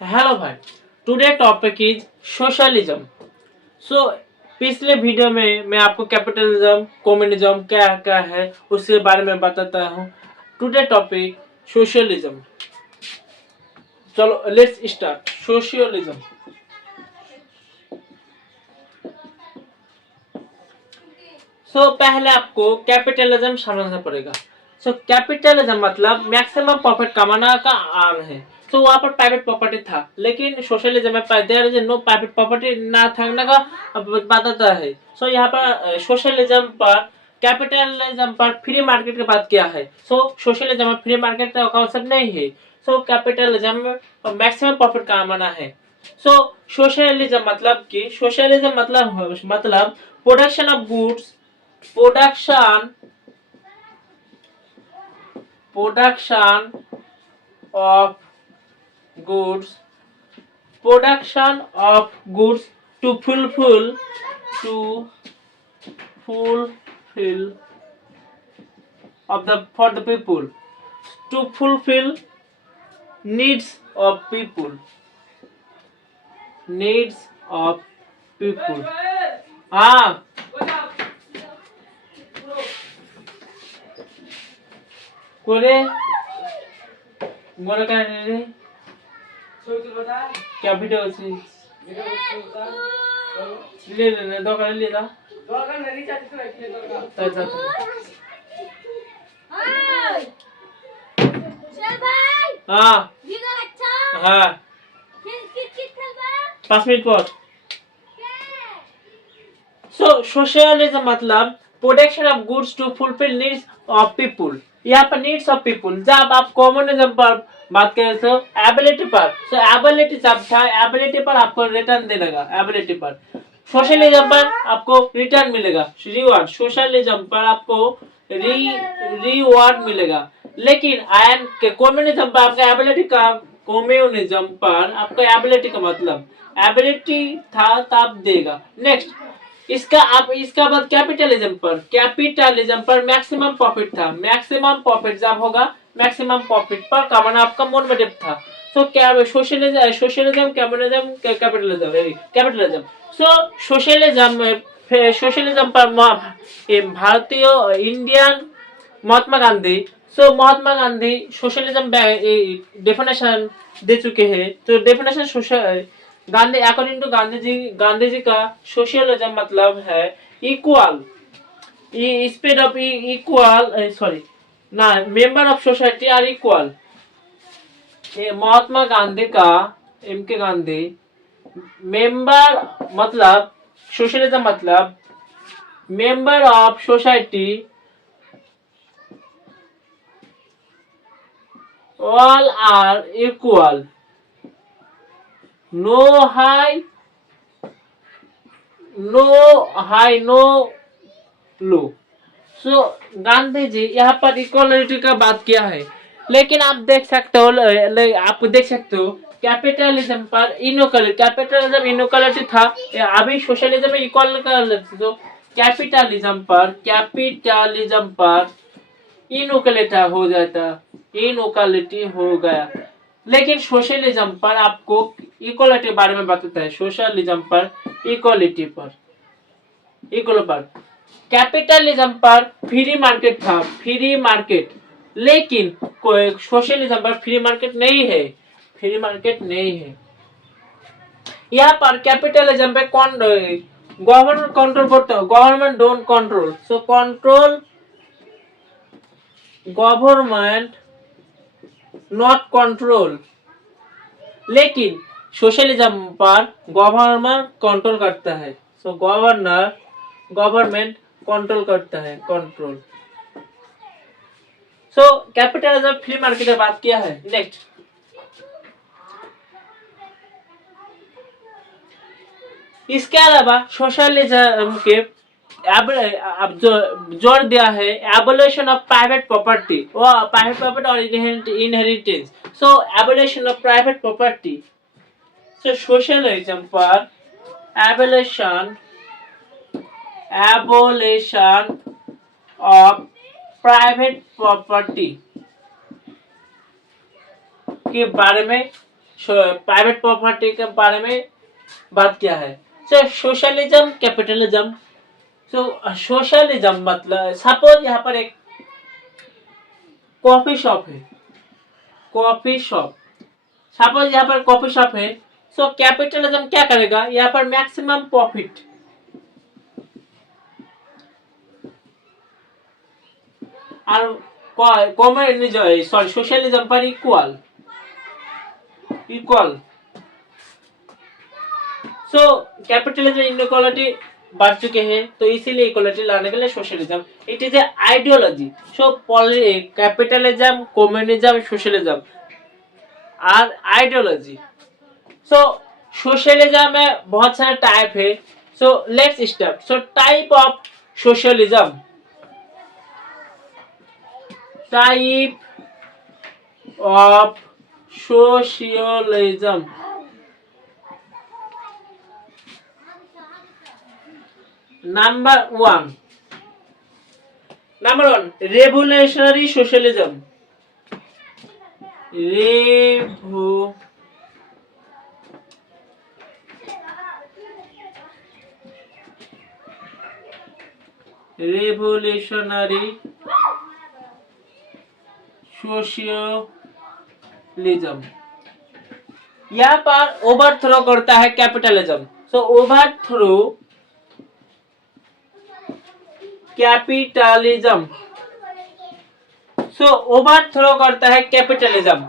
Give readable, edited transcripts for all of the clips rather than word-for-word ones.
Hello भाई, today topic is socialism. सो पिछले video में मैं आपको कैपिटलिज्म कम्युनिज्म क्या क्या है उसके बारे में बताता हूँ। Today topic socialism. चलो लेट्स स्टार्ट। सोशलिज्म पहले आपको कैपिटलिज्म समझना पड़ेगा। कैपिटलिज्म मतलब मैक्सिमम प्रॉफिट कमाना का आम है। वहाँ पर प्राइवेट प्रॉपर्टी था, लेकिन सोशलिज्म में there is no private property ना थाकने का बताता है। यहाँ पर सोशलिज्म पर कैपिटलिज्म पर फ्री मार्केट की बात किया है। सोशलिज्म में फ्री मार्केट का कॉन्सेप्ट नहीं है। कैपिटलिज्म में मैक्सिमम प्रॉफिट कमाना है। सोशलिज्म मतलब कि सोशलिज्म मतलब production of goods production of goods production of goods to fulfill of the for the people, to fulfill needs of people. हाँ बोले बोले क्या वीडियो ले लेना दो कर ले ला हाँ हाँ 5 मिनट पर। सोशलिज्म मतलब production of goods to fulfil needs of people. यहाँ पर नीड्स ऑफ पीपुल। जब आप कम्युनिज्म पर बात करें तो एबिलिटी पर, एबिलिटी जब था एबिलिटी पर आपको रिटर्न देगा। एबिलिटी पर सोशलिज्म पर आपको रिटर्न मिलेगा, रिवार्ड। सोशलिज्म पर आपको रिवार्ड मिलेगा, लेकिन आयन के कम्युनिज्म पर आपका एबिलिटी का कम्युनिज्म पर आपका एबिलिटी का मतलब एबिलिटी था तब देगा। नेक्स्ट इसका बाद कैपिटलिज्म पर मैक्सिमम प्रॉफिट था। मैक्सिमम प्रॉफिट जब होगा मैक्सिमम प्रॉफिट पर कमाना आपका मोटिव था। क्या सोशलिज्म कम्युनिज्म कैपिटलिज्म। सोशलिज्म पर भारतीय Indian Mahatma Gandhi. Mahatma Gandhi socialism definition दे चुके हैं। Definition social Gandhi according to Gandhi ji का सोशलिज्म मतलब है equal speed of equal sorry ना member of society are equal. Mahatma Gandhi का एम के गांधी मेंबर मतलब सोशलिज्म मतलब member of society all are equal, no high no low। Gandhi ji यहाँ पर इक्वालिटी का बात किया है, लेकिन आप देख सकते हो कैपिटलिज्म पर इनइक्वालिटी था। अभी सोशलिज्म में इक्वालिटी। तो कैपिटलिज्म पर इनइक्वालिटी हो गया, लेकिन सोशलिज्म पर आपको इक्वालिटी बारे में बताता है। सोशलिज्म पर इक्वालिटी पर कैपिटलिज्म पर फ्री मार्केट था, फ्री मार्केट। लेकिन सोशलिज्म पर फ्री मार्केट नहीं है, यहाँ पर कैपिटलिज्म पे कौन गवर्नमेंट कंट्रोल करता है, government don't control. Government not control, लेकिन सोशलिज्म पर गवर्नमेंट कंट्रोल करता है। गवर्नमेंट कंट्रोल करता है, कंट्रोल। कैपिटलिज्म फ्री मार्केट की बात किया है। नेक्स्ट इसके अलावा सोशलिज्म के अब जोड़ दिया है एबोलिशन ऑफ प्राइवेट प्रॉपर्टी और inheritance. Abolition of private property. Socialism पर एबोलिशन ऑफ प्राइवेट प्रॉपर्टी के बारे में प्राइवेट प्रॉपर्टी के बारे में बात किया है। सो सोशलिज्म कैपिटलिज्म। सो सोशलिज्म मतलब सपोज यहाँ पर एक कॉफी शॉप है, कॉफी शॉप, सपोज यहाँ पर कॉफी शॉप है। सो कैपिटलिज्म क्या करेगा, यहाँ पर मैक्सिमम प्रॉफिट, और कॉम्युनिज्म सॉरी सोशलिज्म पर equal equal. So capitalism inequality बढ़ चुके हैं, तो इसीलिए इक्वालिटी लाने के लिए socialism, it is a ideology. So capitalism, communism, socialism are ideology. So socialism में बहुत सारे टाइप है। So let's start. So type of socialism, type of socialism. Number one, revolutionary socialism. Revolutionary socialism, यहाँ पर overthrow करता है capitalism. सो overthrow capitalism, सो overthrow करता है कैपिटलिज्म।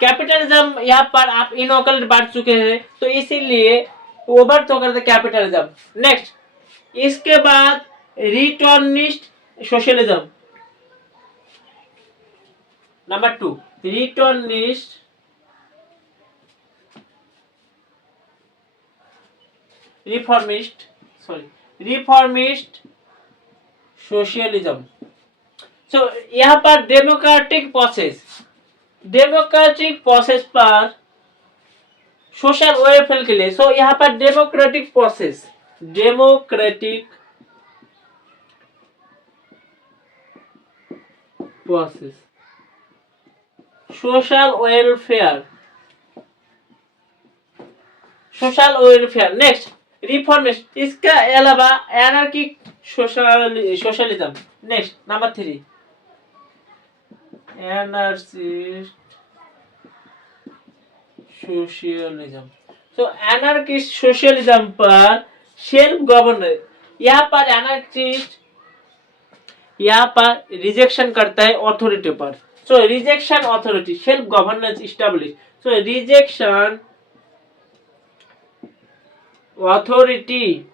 कैपिटलिज्म यहाँ पर आप इनोकल बांट चुके हैं, तो इसीलिए ओवरथ्रो करता है कैपिटलिज्म। नेक्स्ट, इसके बाद रिटर्निस्ट सोशलिज्म। नंबर 2, रिटर्निस्ट रिफॉर्मिस्ट सोशलिज्म। सो यहाँ पर डेमोक्रेटिक प्रोसेस पर सोशल वेलफेयर के लिए। सो यहाँ पर democratic process social welfare. Next, reformist, इसका अलावा anarchic socialism. Next, number 3, anarchist socialism. So anarchist socialism पर सेल्फ गवर्नेंस, यहाँ पर एनार्किस्ट यहाँ पर रिजेक्शन करता है अथॉरिटी पर। So rejection authority, self governance establish. So rejection authority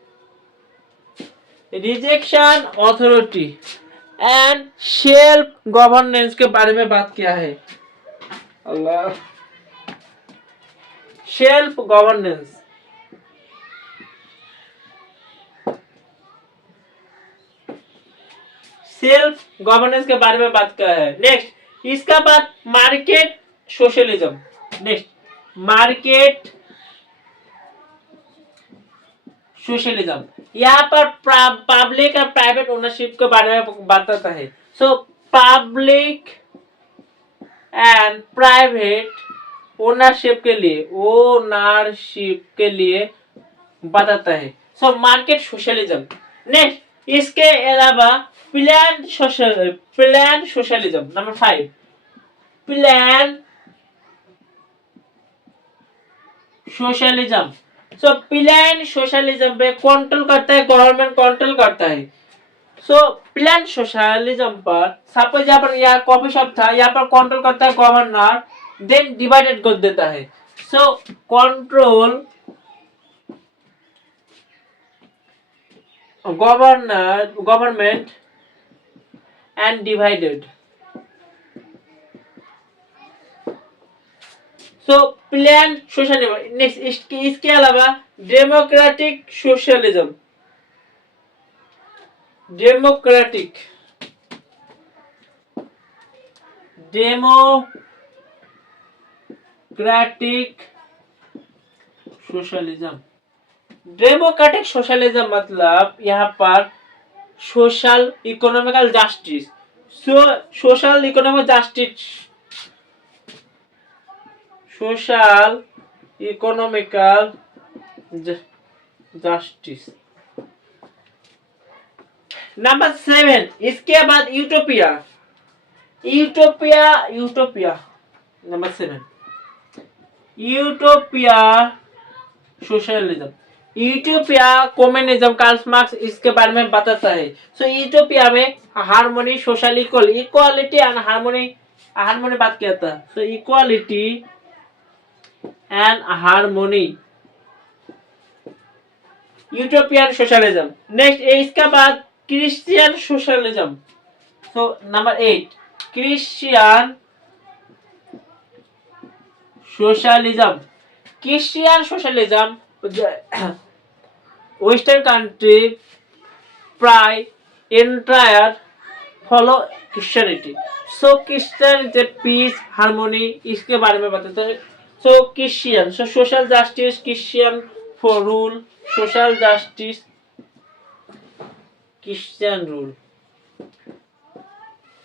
and self governance के बारे में बात किया है। अल्लाह, सेल्फ गवर्नेंस, के बारे में बात किया है। नेक्स्ट, इसका बाद market socialism. Next, market socialism, यहाँ पर पब्लिक और प्राइवेट ओनरशिप के बारे में बताता है। So public and private ownership के लिए बताता है। So market socialism. नेक्स्ट, इसके अलावा plan socialism. Number 5, plan socialism. सो प्लान सोशलिज्म पे कंट्रोल करता है, गवर्नमेंट कंट्रोल करता है। सो प्लान सोशलिज्म पर सपोज यहाँ पर यहाँ कॉफी शॉप था, यहाँ पर कंट्रोल करता है गवर्नर, देन डिवाइडेड कर देता है। So control government and divided. So plan socialism. Next, इसके अलावा डेमोक्रेटिक सोशलिज्म। डेमोक्रेटिक सोशलिज्म मतलब यहाँ पर social economical justice. Social economic justice social economical justice. Number 7, इसके बाद utopia. Utopia number 7, utopia socialism. Utopia communism Karl Marx इसके बारे में बताता है। सो यूटोपिया में harmony, social equality and harmony बात किया था। So equality and harmony, utopian socialism. Next इसके बाद Christian socialism. So number 8, Christian socialism. Christian socialism western country प्राय entire follow Christianity. So Christian peace harmony इसके बारे में बताते हैं। So Christian, so social justice, Christian for rule, social justice, Christian rule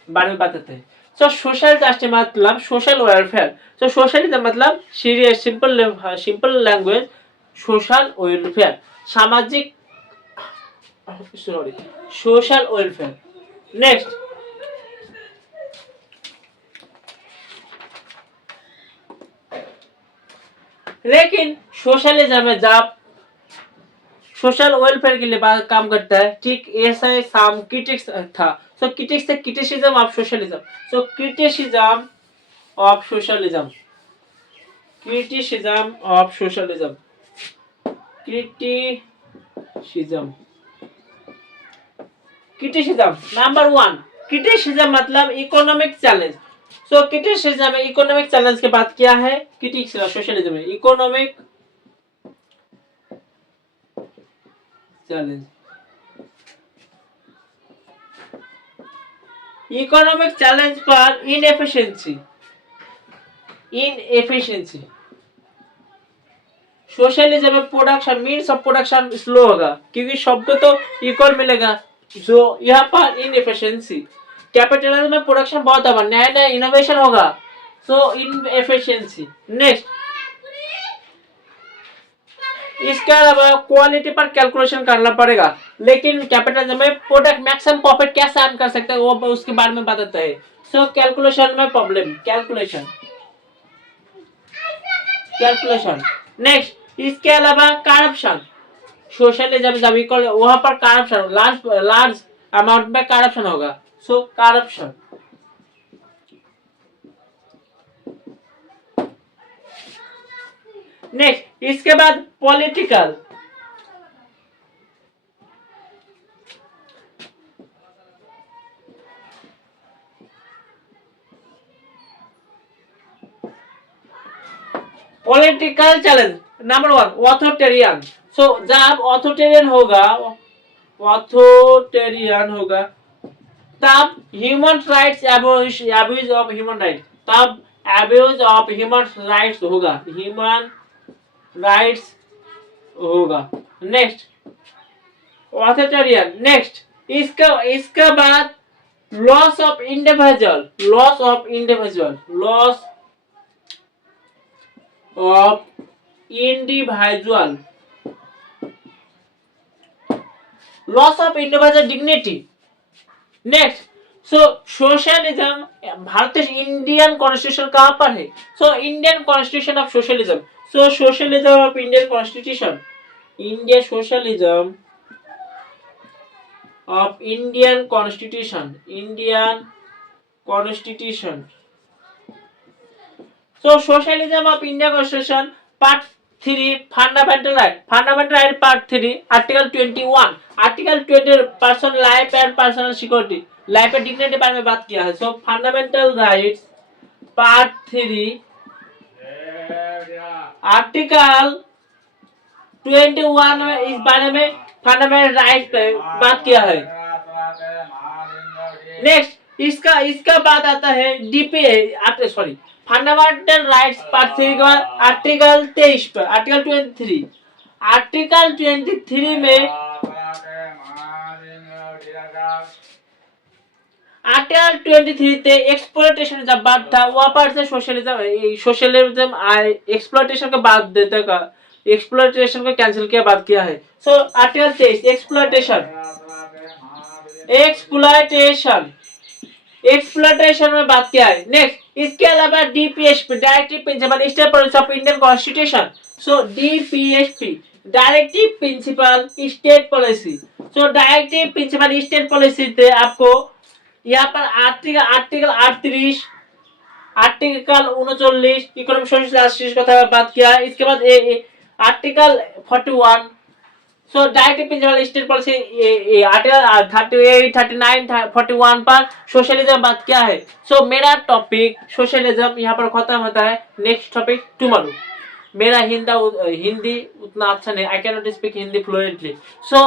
बारे में बताते हैं। सो सोशल जस्टिस मतलब सोशल वेलफेयर। सो सोशलिज्म मतलब serious simple language, social welfare, सामाजिक सोशल वेलफेयर। नेक्स्ट लेकिन सोशलिज्म में जब सोशल वेलफेयर के लिए काम करता है, ठीक ऐसा ही साम क्रिटिक्स था। सो क्रिटिक्स से criticism of socialism. So criticism of socialism, criticism of socialism, criticism, criticism. Number 1, criticism मतलब इकोनॉमिक चैलेंज। सो क्रिटिसिज्म में इकोनॉमिक चैलेंज के बाद क्या है, क्रिटिक्स सोशलिज्म में इकोनॉमिक चैलेंज। इकोनॉमिक चैलेंज पर इनएफिशिएंसी, सोशलिज्म में production means of production slow होगा क्योंकि सबको तो इक्वल मिलेगा। जो यहाँ पर इनएफिशिएंसी, कैपिटलिज्म में प्रोडक्शन बहुत होगा, नया नया इनोवेशन होगा। सो इनएफिशिएंसी। नेक्स्ट इसके अलावा क्वालिटी पर कैलकुलेशन करना पड़ेगा, लेकिन कैपिटलिज्म में प्रोडक्ट मैक्सिमम प्रॉफिट कैसे अर्न कर सकते हैं वो उसके बारे में बताता है। सो कैलकुलेशन में प्रॉब्लम, कैलकुलेशन। नेक्स्ट इसके अलावा करप्शन, सोशलिज्म जब इक्वल वहां पर करप्शन, लार्ज अमाउंट में करप्शन होगा। So corruption. नेक्स्ट इसके बाद political, political challenge. Number 1, authoritarian. So जब ऑथोरिटेरियन होगा तब human rights abuse of human rights, तब अब्यूज ऑफ ह्यूमन राइट्स होगा, ह्यूमन राइट्स होगा। Next authoritarian. नेक्स्ट इसका बाद loss of individual, loss of individual dignity. Next so socialism, भारतीय Indian constitution कहां पर है। So Indian constitution of socialism. So socialism of Indian constitution, India socialism of Indian constitution, Indian constitution. So socialism of Indian Constitution, Part 3, Fundamental Right, Part 3, Article 21, Article 20, Person Life and Personal Security, Life and Dignity बारे में बात किया है। So Fundamental Rights, Part 3, Article 21 में इस बारे में fundamental right पे बात किया है। नेक्स्ट इसका बात आता है DPA, sorry fundamental rights part 3 के बाद आर्टिकल 23 पर, आर्टिकल 23, आर्टिकल 23 में आर्टिकल 23 थे एक्सप्लॉयटेशन जब बात था वहां पर से सोशलिज्म एक्सप्लॉयटेशन का बात देते का एक्सप्लॉयटेशन को कैंसिल किया बात किया है। So article 23 exploitation exploitation exploitation में बात किया है। नेक्स्ट इसके अलावा DPSP directive principle state policy of Indian constitution. So DPSP directive principle state policy. So directive principle state policy थे आपको यहाँ पर article article 38 article 39 economic social justice का बात किया है। इसके बाद article 41 so directive principle state policy article 38 39 41 पर सोशलिज्म बात किया है। सो मेरा टॉपिक सोशलिज्म यहाँ पर खत्म होता है। Next topic tomorrow. मेरा हिंदी उतना अच्छा नहीं, I can not speak Hindi fluently. So